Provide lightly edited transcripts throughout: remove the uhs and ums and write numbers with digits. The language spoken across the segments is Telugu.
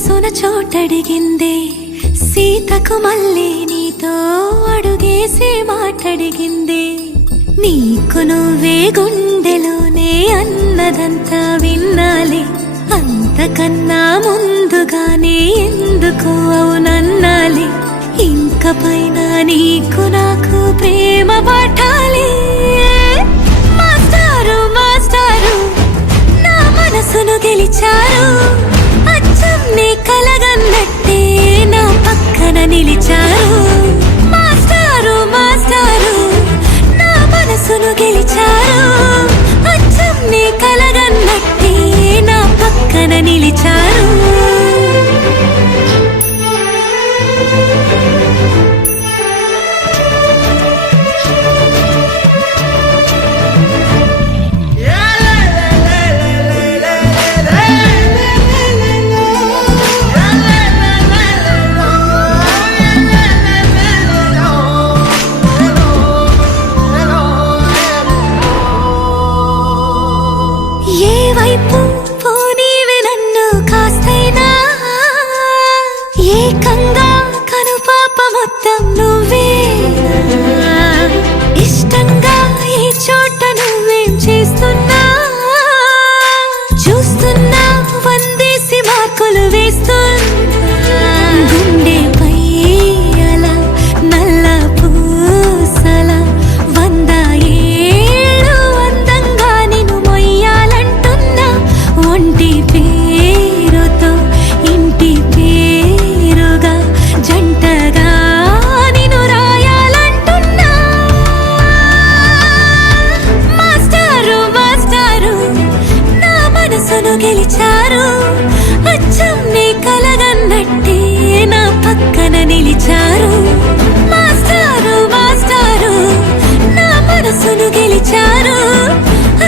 మనసున చోటడిగిందే సీతకు మళ్ళీ నీతో అడుగేసి మాటడిగిందే నీకు నువ్వే గుండెలోనే అన్నదంతా విన్నాలే అంతకన్నా ముందుగానే ఎందుకు అవునన్నాలే ఇంక పైన నీకు నాకు ప్రేమ పాఠాలే మాస్టారు మాస్టారు నా మనసును గెలిచారు అచ్చం నీ కలగన్నట్టే నా పక్కన నిలిచారు మాస్టారు మాస్టారు నా మనసును గెలిచారు అచ్చం నీ కలగన్నట్టే నా పక్కన నిలిచారు వైపు పోనీవి నన్ను కాస్తైనా ఏకంగా కనుపాప మొత్తం నువ్వే ఇష్టంగా ఈ చోట నువ్వేం చేస్తున్నా చూస్తున్నా వందేసి మార్కులు వేస్తున్నా గుండెపై అలా నల్ల పూసల 100 ఏళ్ళు అందంగా నిన్ను మొయ్యాలంటున్నా ఒంటి పేరుతో ఇంటి పేరుగా జంటగా నిన్ను రాయాలంటున్నా మాస్టారు మాస్టారు నా మనసును గెలిచారు అచ్చం నీ కలగన్నట్టే నా పక్కన నిలిచారు మాస్టారు మాస్టారు నా మనసును గెలిచారు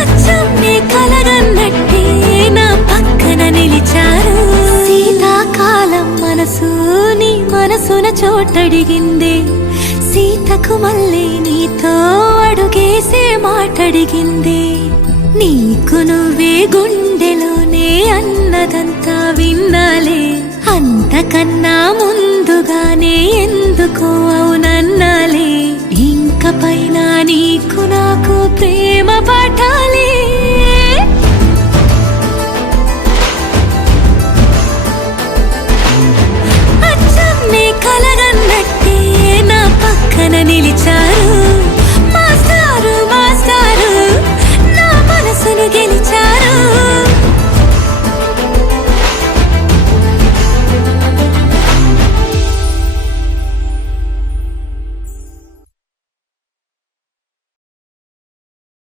అచ్చం నీ కలగన్నట్టే నా పక్కన నిలిచారు శీతాకాలం మనసు నీ మనసున చోటడిగిందే సీతకు మళ్ళీ నీతో అడుగేసే మాటడిగిందే నీకు నువ్వే గుండెలోనే అన్నదంతా విన్నాలే అంతకన్నా ముందుగానే ఎందుకు అవునన్నాలే ఇంక పైన నీకు నాకు ప్రేమ పాఠాలే